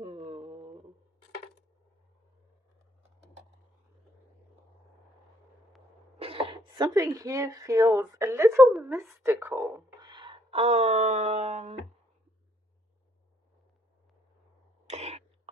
Hmm. Something here feels a little mystical. Um,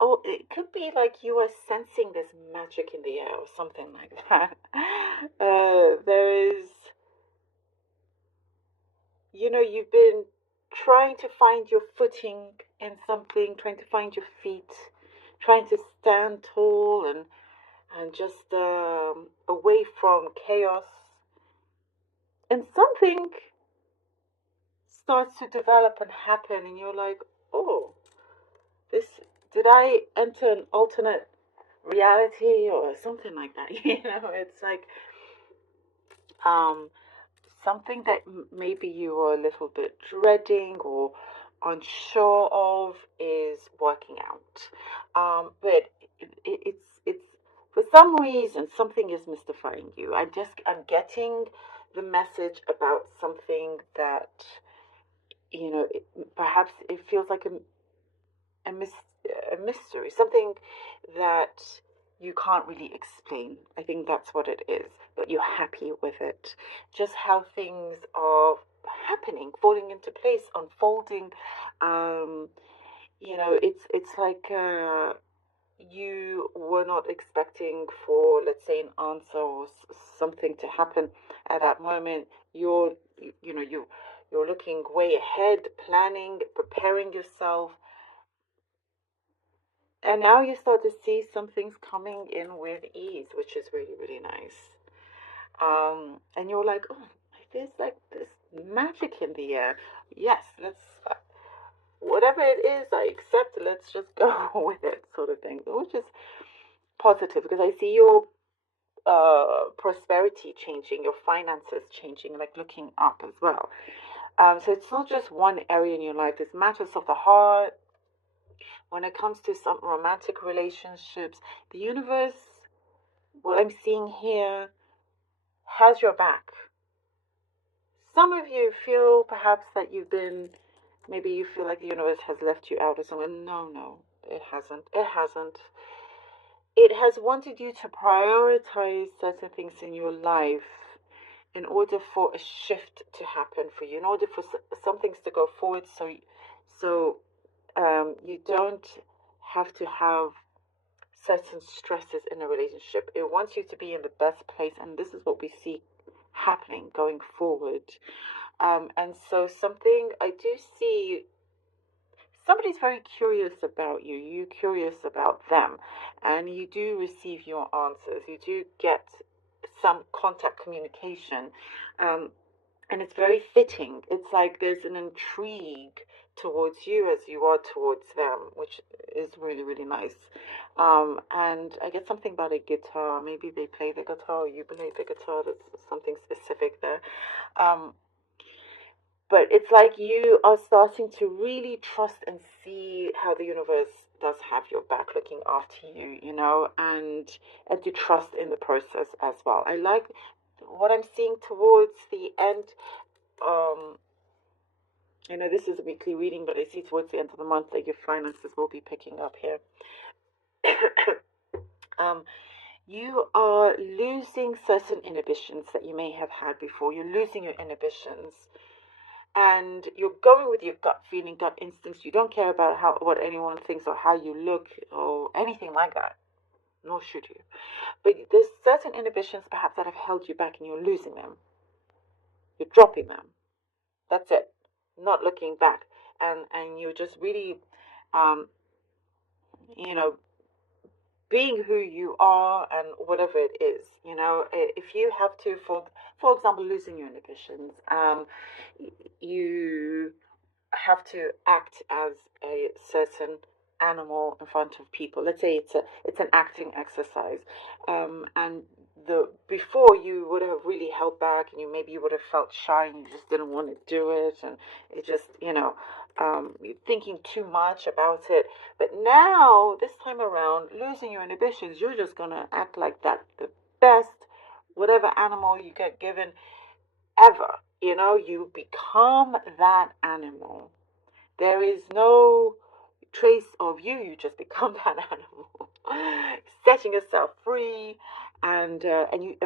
oh, it could be like you are sensing this magic in the air or something like that. There is, you've been trying to find your footing in something, trying to find your feet, trying to stand tall and just away from chaos. And something starts to develop and happen, and you're like, oh, this, did I enter an alternate reality or something like that? It's like um, something that maybe you were a little bit dreading or unsure of is working out. But it's for some reason something is mystifying you. I'm getting the message about something that perhaps it feels like a, a mystery, something that you can't really explain. I think that's what it is, but you're happy with it. Just how things are happening, falling into place, unfolding. Um, it's like you were not expecting for, let's say, an answer or something to happen at that moment. You're looking way ahead, planning, preparing yourself, and now you start to see some things coming in with ease, which is really, really nice. And you're like, oh, there's like this magic in the air. Yes, whatever it is, I accept. Let's just go with it, sort of thing, which is positive because I see your prosperity changing, your finances changing, like looking up as well. So it's not just one area in your life. There's matters of the heart. When it comes to some romantic relationships, the universe, what I'm seeing here, has your back. Some of you feel perhaps that maybe you feel like the universe has left you out or something. No, no, it hasn't. It hasn't. It has wanted you to prioritize certain things in your life in order for a shift to happen for you, in order for some things to go forward, so you don't have to have certain stresses in a relationship. It wants you to be in the best place, and this is what we see happening going forward. And so, something I do see, somebody's very curious about you, you're curious about them, and you do receive your answers. You do get some contact communication. Um, and it's very fitting. It's like there's an intrigue towards you as you are towards them, which is really, really nice. And I get something about a guitar. Maybe they play the guitar, or you play the guitar. That's something specific there. Um, but it's like you are starting to really trust and see how the universe does have your back, looking after you, and you trust in the process as well. I like what I'm seeing towards the end. um this is a weekly reading, but I see towards the end of the month that your finances will be picking up here. um, you are losing certain inhibitions that you may have had before. You're losing your inhibitions, and you're going with your gut feeling, gut instincts. You don't care about what anyone thinks or how you look or anything like that. Nor should you. But there's certain inhibitions perhaps that have held you back, and you're losing them. You're dropping them. That's it. Not looking back, and you're just really, um, you know, being who you are and whatever it is. If you have to, for example, losing your inhibitions, you have to act as a certain animal in front of people. Let's say it's an acting exercise, and the before you would have really held back, and you would have felt shy, and you just didn't want to do it, and it just you're thinking too much about it. But now this time around, losing your inhibitions, you're just gonna act like that, the best whatever animal you get given ever. You become that animal. There is no, trace of you, you just become that animal, setting yourself free, and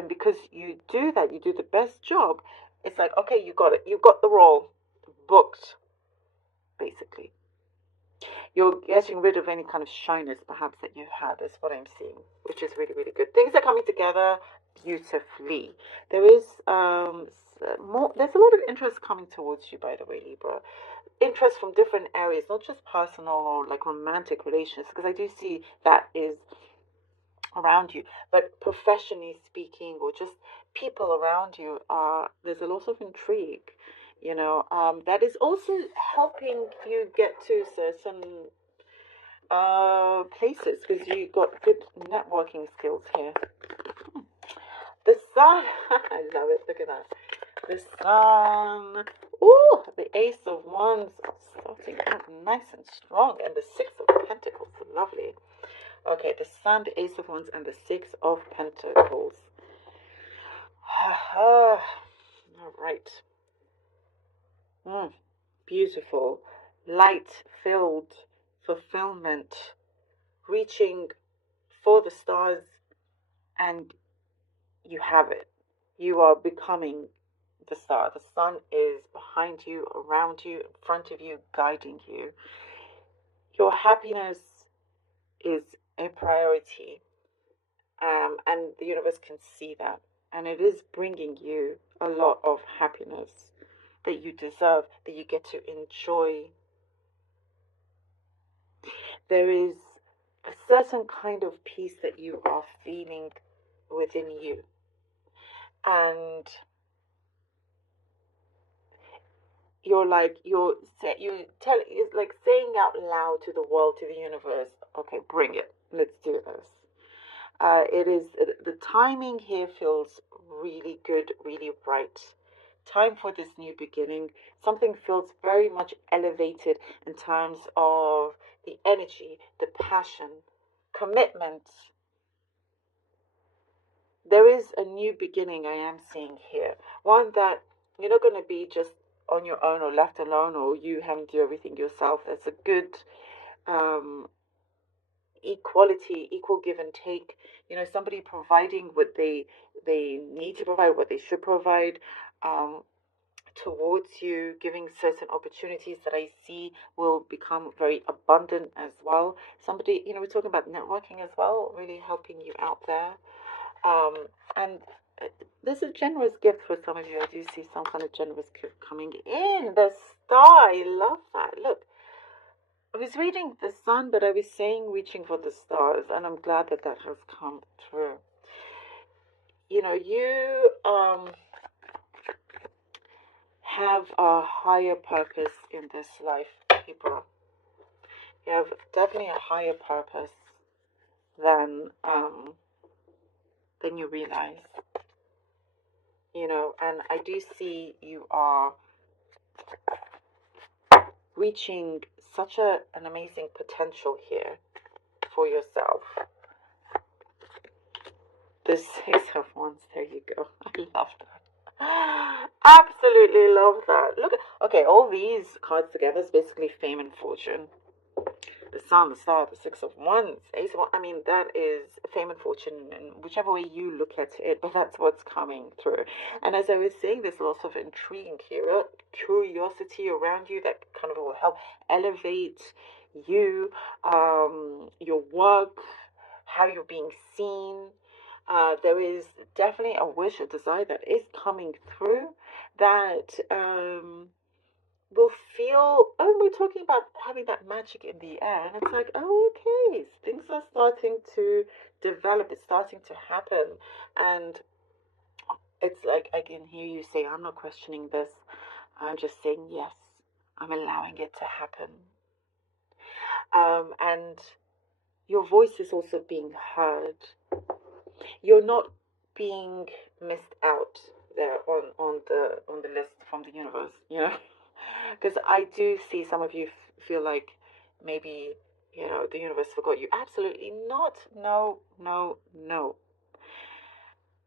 because you do that, you do the best job. It's like, okay, you got it, you got the role, booked, basically. You're getting rid of any kind of shyness, perhaps, that you've had, is what I'm seeing, which is really, really good. Things are coming together beautifully. There is more. There's a lot of interest coming towards you, by the way, Libra. Interest from different areas, not just personal or like romantic relations, because I do see that is around you, but professionally speaking, or just people around you, there's a lot of intrigue, that is also helping you get to certain places, because you got good networking skills here. The sun, I love it. Look at that. The sun. Ooh, the Ace of Wands starting out nice and strong, and the Six of Pentacles. Lovely. Okay, the Sun, the Ace of Wands, and the Six of Pentacles. All right. Beautiful. Light-filled fulfillment. Reaching for the stars, and you have it. You are becoming the star. The sun is behind you, around you, in front of you, guiding you. Your happiness is a priority, and the universe can see that, and it is bringing you a lot of happiness that you deserve, that you get to enjoy. There is a certain kind of peace that you are feeling within you, and it's like saying out loud to the world, to the universe, okay, bring it, let's do this. It is, the timing here feels really good, really right. Time for this new beginning. Something feels very much elevated in terms of the energy, the passion, commitment. There is a new beginning I am seeing here. One that you're not going to be just on your own or left alone, or you having to do everything yourself. There's a good equality, equal give and take. Somebody providing what they need to provide, what they should provide, towards you, giving certain opportunities that I see will become very abundant as well. Somebody, we're talking about networking as well, really helping you out there. And there's a generous gift for some of you. I do see some kind of generous gift coming in. The star, I love that. Look, I was reading the sun, but I was saying reaching for the stars, and I'm glad that that has come through. You have a higher purpose in this life, people. You have definitely a higher purpose than you realize. And I do see you are reaching such an amazing potential here for yourself. The Six of Wands, there you go. I love that. Absolutely love that. Look, okay, all these cards together is basically fame and fortune. The Sun, the Star, the Six of Wands, Ace of Wands. I mean, that is fame and fortune, and whichever way you look at it, but that's what's coming through. And as I was saying, there's lots of intrigue here, curiosity around you that kind of will help elevate you, your work, how you're being seen. There is definitely a wish, a desire that is coming through that will feel, we're talking about having that magic in the air, and it's like, okay, things are starting to develop, it's starting to happen, and it's like I can hear you say, I'm not questioning this, I'm just saying yes, I'm allowing it to happen. And your voice is also being heard. You're not being missed out there on the list from the universe, because I do see some of you feel like maybe the universe forgot you. Absolutely not. No.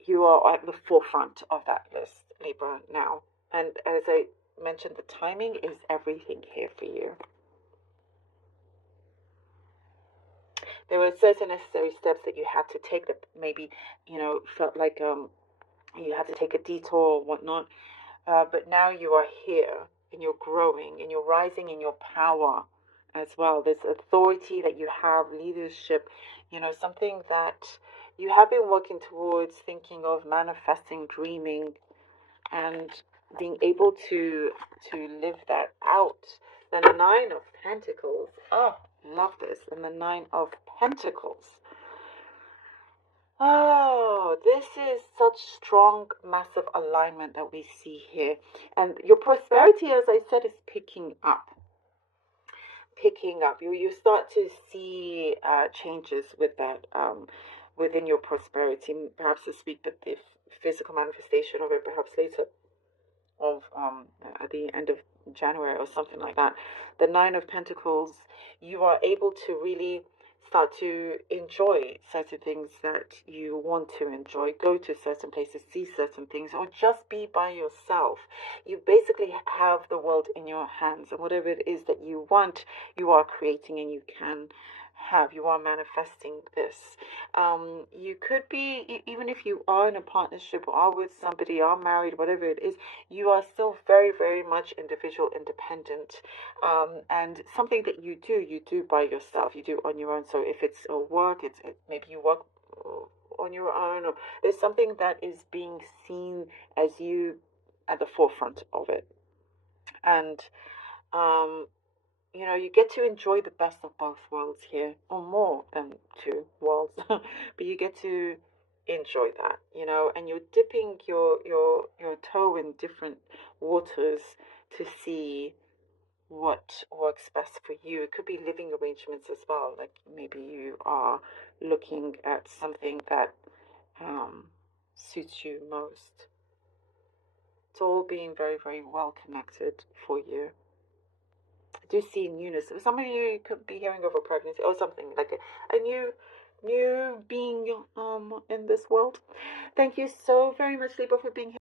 You are at the forefront of that list, Libra, now. And as I mentioned, the timing is everything here for you. There were certain necessary steps that you had to take that maybe, felt like you had to take a detour or whatnot. But now you are here and you're growing and you're rising in your power as well. There's authority that you have, leadership, something that you have been working towards, thinking of, manifesting, dreaming, and being able to live that out. Then the Nine of Pentacles. Oh, love this. And the Nine of Pentacles. Oh, this is such strong, massive alignment that we see here. And your prosperity, as I said, is picking up. You start to see changes with that within your prosperity, perhaps this week, but the physical manifestation of it perhaps later, of at the end of January or something like that. The Nine of Pentacles, you are able to really start to enjoy certain things that you want to enjoy, go to certain places, see certain things, or just be by yourself. You basically have the world in your hands, and whatever it is that you want, you are creating, and you are manifesting this. You could be, even if you are in a partnership or are with somebody, are married, whatever it is, you are still very, very much individual, independent, and something that you do by yourself, you do on your own. So if it's a work, maybe you work on your own, or there's something that is being seen as you at the forefront of it. And you get to enjoy the best of both worlds here, or more than two worlds, but you get to enjoy that, and you're dipping your toe in different waters to see what works best for you. It could be living arrangements as well, like maybe you are looking at something that suits you most. It's all being very, very well connected for you. I do see newness. Some of you could be hearing of a pregnancy or something like a new being in this world. Thank you so very much, Libra, for being here.